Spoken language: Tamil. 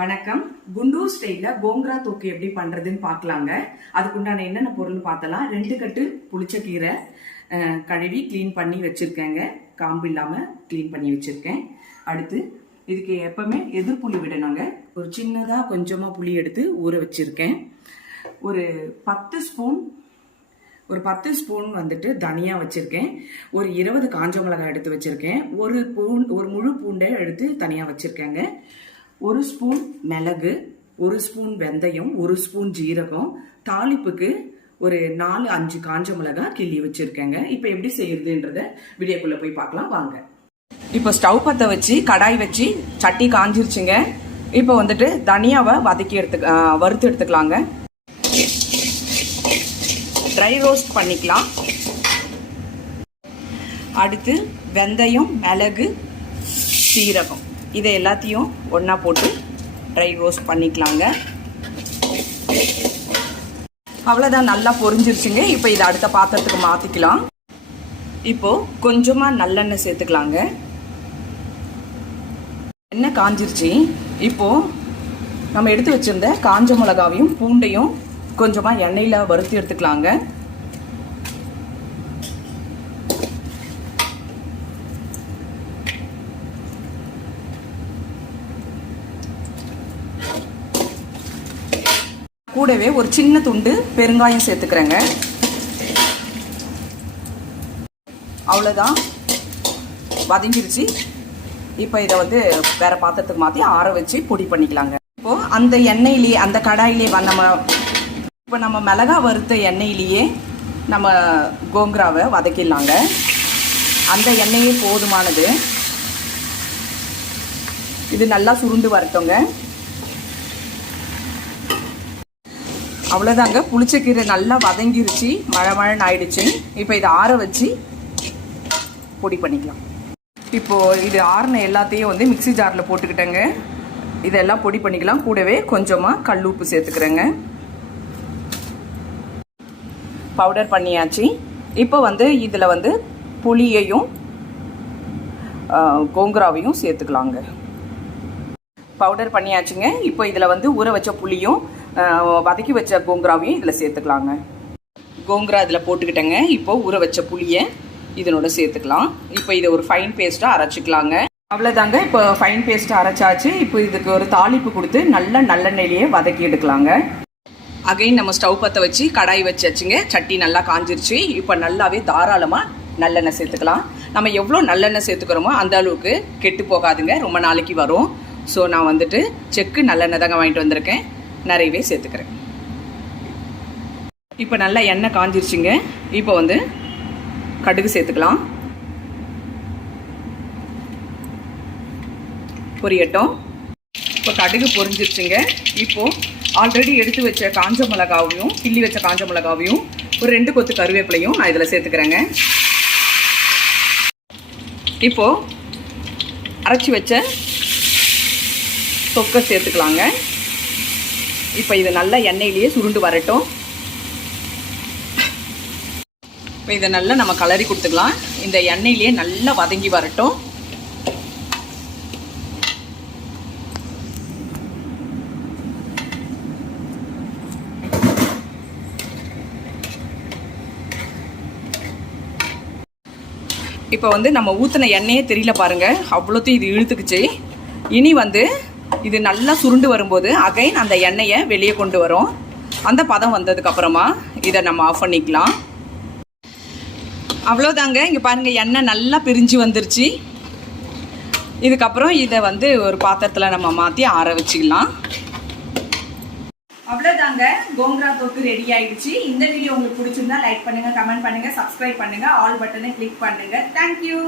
வணக்கம். குண்டூர் ஸ்டைல்ல கோங்கரா தொக்கு எப்படி பண்றதுன்னு பார்க்கலாங்க. அதுக்குண்டான என்னென்ன பொருள் பார்த்தலாம். 2 கட்டு புளிச்சக்கீரை கழுவி கிளீன் பண்ணி வச்சிருக்கேங்க. காம்பு இல்லாம கிளீன் பண்ணி வச்சிருக்கேன். அடுத்து இதுக்கு எப்பவுமே எதிர் புளி விடணுங்க. ஒரு சின்னதா கொஞ்சமா புளி எடுத்து ஊற வச்சிருக்கேன். ஒரு 10 ஸ்பூன் வந்துட்டு தனியா வச்சிருக்கேன். ஒரு 20 காஞ்ச மிளகாய் எடுத்து வச்சிருக்கேன். ஒரு முழு பூண்டை எடுத்து தனியா வச்சிருக்கேங்க. 1 ஸ்பூன் மிளகு, 1 ஸ்பூன் வெந்தயம், 1 ஸ்பூன் ஜீரகம், தாளிப்புக்கு ஒரு 4-5 காஞ்ச மிளகாய் கிள்ளி வச்சிருக்கேங்க. இப்போ எப்படி செய்யறதுன்றத வீடியோக்குள்ள போய் பார்க்கலாம் வாங்க. இப்போ ஸ்டவ் பற்ற வச்சு கடாய் வச்சு சட்டி காஞ்சிருச்சுங்க. இப்போ வந்துட்டு தனியாவை வறுத்து எடுத்துக்கலாங்க. ட்ரை ரோஸ்ட் பண்ணிக்கலாம். அடுத்து வெந்தயம், மிளகு, சீரகம் இதை எல்லாத்தையும் ஒன்றா போட்டு ட்ரை ரோஸ்ட் பண்ணிக்கலாங்க. அவ்வளோதான், நல்லா பொரிஞ்சிருச்சுங்க. இப்போ இதை அடுத்த பாத்திரத்துக்கு மாற்றிக்கலாம். இப்போது கொஞ்சமாக நல்லெண்ணெய் சேர்த்துக்கலாங்க. எண்ணெய் காஞ்சிருச்சு. இப்போது நம்ம எடுத்து வச்சுருந்த காஞ்ச மிளகாவையும் பூண்டையும் கொஞ்சமாக எண்ணெயில் வறுத்து எடுத்துக்கலாங்க. கூடவே ஒரு சின்ன துண்டு பெருங்காயம் சேர்த்துக்கிறேங்க. அவ்வளோதான், வதங்கிருச்சு. இப்போ இதை வேற பாத்திரத்துக்கு மாற்றி ஆற வச்சு பொடி பண்ணிக்கலாங்க. இப்போது அந்த எண்ணெயிலேயே, அந்த கடாயிலே நம்ம மிளகா வறுத்த எண்ணெயிலேயே நம்ம கோங்கராவை வதக்கிடலாங்க. அந்த எண்ணெயே போதுமானது. இது நல்லா சுருண்டு வரட்டுங்க. அவ்வளோதாங்க, புளிச்சக்கீரை நல்லா வதங்கிருச்சு, மழை ஆயிடுச்சு. இப்போ இதை ஆற வச்சு பொடி பண்ணிக்கலாம். இப்போது இது ஆறின எல்லாத்தையும் மிக்சி ஜாரில் போட்டுக்கிட்டேங்க. இதெல்லாம் பொடி பண்ணிக்கலாம். கூடவே கொஞ்சமாக கல் உப்பு சேர்த்துக்கிறேங்க. பவுடர் பண்ணியாச்சு. இப்போ இதில் புளியையும் கோங்கராவையும் சேர்த்துக்கலாங்க. பவுடர் பண்ணியாச்சுங்க. இப்போ இதில் ஊற வச்ச புளியும் வதக்கி வச்ச கோங்கராவையும் இதில் சேர்த்துக்கலாங்க. கோங்கரா இதில் போட்டுக்கிட்டேங்க. இப்போ ஊற வச்ச புளியை இதனோட சேர்த்துக்கலாம். இப்போ இதை ஒரு ஃபைன் பேஸ்ட்டாக அரைச்சிக்கலாங்க. அவ்வளோதாங்க, இப்போ ஃபைன் பேஸ்ட்டாக அரைச்சாச்சு. இப்போ இதுக்கு ஒரு தாளிப்பு கொடுத்து நல்லெண்ணெயிலேயே வதக்கி எடுக்கலாங்க. அகைன் நம்ம ஸ்டவ் பற்ற வச்சு கடாய் வச்சாச்சுங்க. சட்டி நல்லா காஞ்சிருச்சு. இப்போ நல்லாவே தாராளமாக நல்லெண்ணெய் சேர்த்துக்கலாம். நம்ம எவ்வளோ நல்லெண்ணெய் சேர்த்துக்கிறோமோ அந்த அளவுக்கு கெட்டு போகாதுங்க, ரொம்ப நாளைக்கு வரும். ஸோ நான் செக்கு நல்லெண்ணெய் தாங்க வாங்கிட்டு வந்திருக்கேன். நிறையவே சேர்த்துக்கிறேன். இப்போ நல்லா எண்ணெய் காஞ்சிருச்சுங்க. இப்போ கடுகு சேர்த்துக்கலாம். பொரியட்டும். இப்போ கடுகு பொரிஞ்சிருச்சுங்க. இப்போது ஆல்ரெடி எடுத்து வச்ச காஞ்ச மிளகாவையும் கிள்ளி வச்ச காஞ்ச மிளகாவையும் ஒரு 2 கொத்து கருவேப்பிலையும் நான் இதில் சேர்த்துக்கிறேங்க. இப்போது அரைச்சி வச்ச தொக்கை சேர்த்துக்கலாங்க. இப்போ இது நல்லா எண்ணெயிலேயே சுருண்டு வரட்டும். இப்போ இதை நல்லா நம்ம கலரி கொடுத்துக்கலாம். இந்த எண்ணெயிலேயே நல்லா வதங்கி வரட்டும். இப்போ நம்ம ஊற்றின எண்ணெயே தெரியல பாருங்க, அவ்வளோத்தையும் இது இழுத்துக்குச்சு. இனி இது நல்லா சுருண்டு வரும்போது அகைன் அந்த எண்ணெயை வெளியே கொண்டு வரும். அந்த பதம் வந்ததுக்கப்புறமா இதை நம்ம ஆஃப் பண்ணிக்கலாம். அவ்வளோதாங்க, இங்கே பாருங்கள், எண்ணெய் நல்லா பிரிஞ்சு வந்துருச்சு. இதுக்கப்புறம் இதை ஒரு பாத்திரத்தில் நம்ம மாற்றி ஆற வச்சுக்கலாம். அவ்வளோதாங்க, கோங்கரா தொக்கு ரெடி ஆயிடுச்சு. இந்த வீடியோ உங்களுக்கு பிடிச்சிருந்தா லைக் பண்ணுங்கள், கமெண்ட் பண்ணுங்கள், சப்ஸ்கிரைப் பண்ணுங்கள், ஆல் பட்டனை கிளிக் பண்ணுங்கள். தேங்க்யூ.